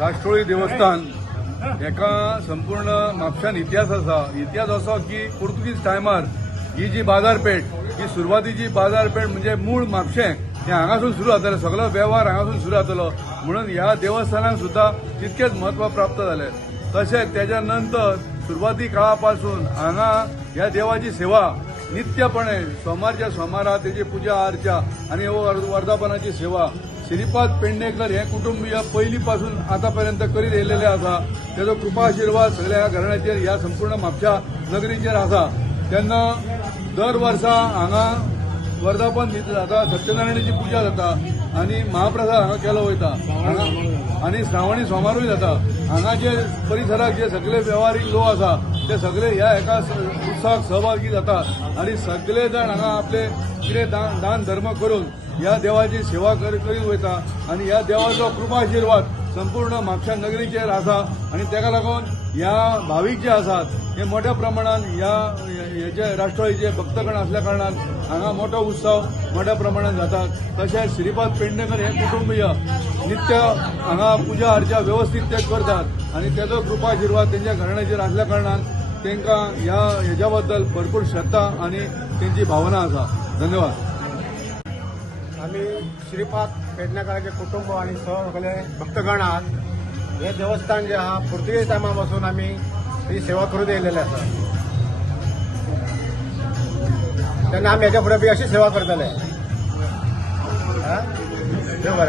राष्ट्रोळी देवस्थान एका संपूर्ण म्हापशान इतिहास आसा. इतिहास असो की पोर्तुगीज टायमार ही जी बाजारपेठ, ही सुरवातीची बाजारपेठ म्हणजे मूळ म्हापशें हे हांगासून सुरू जातालें. सगळो वेव्हार हांगासून सुरू जातलो. म्हणून ह्या देवस्थानाक सुद्धा तितकेच महत्व प्राप्त जालें. तशेंच त्याच्या नंतर सुरवाती काळापासून हांगा ह्या देवाची सेवा नित्यपणे सोमारच्या सोमारा तेजी पुजा अर्चा आणि वर्धापनाची सेवा श्रीपाद पेडणेकर हे कुटुंबीय पहिलीपासून आतापर्यंत करीत येयलेले आसा. त्याचो कृपा आशीर्वाद सगळ्या ह्या घराण्याचेर ह्या संपूर्ण म्हापशा नगरीचेर आसा. तेन्ना दर वर्सा हांगा वर्धापन दीत जाता, सत्यनारायणाची पुजा जाता आणि महाप्रसाद हांगा केलो वयता आणि श्रावणी सोमारूय जाता. हांगा जे परिसराक जे सगळे व्यवहारीक लोक आसा ते सगळे ह्या एका उत्सवाक सहभागी जातात आणि सगळे जण हांगा आपले कितें दान धर्म करून ह्या देवाची सेवा करीत वयता आणि ह्या देवाचो कृपा आशीर्वाद संपूर्ण म्हापशा नगरीचेर आसा आणि तेका लागून ह्या भाविक जे आसात हे मोठ्या प्रमाणात हेचे राष्ट्रवादीचे भक्तगण असल्या कारणान हांगा मोठो उत्सव मोठ्या प्रमाणात जातात. तशेंच श्रीपाद पेडणेकर हे कुटुंबीय नित्य हांगा पुजा अर्चा व्यवस्थित ते करतात आणि त्याचो कृपा आशिर्वाद त्यांच्या घराण्याचेर असल्या कारणान तांकां हेच्या बद्दल भरपूर श्रद्धा आणि त्यांची भावना आसा. धन्यवाद. आम्ही श्रीपाद पेडणेकरांचे कुटुंब आणि सगळे भक्तगण आहात. हे देवस्थान जे आहा पुर्तुगेज टायमापासून आम्ही ही सेवा करून येयलेले आसा. तेन्ना आमी हेच्या फुडें बी अशी सेवा करतले. देव बरें.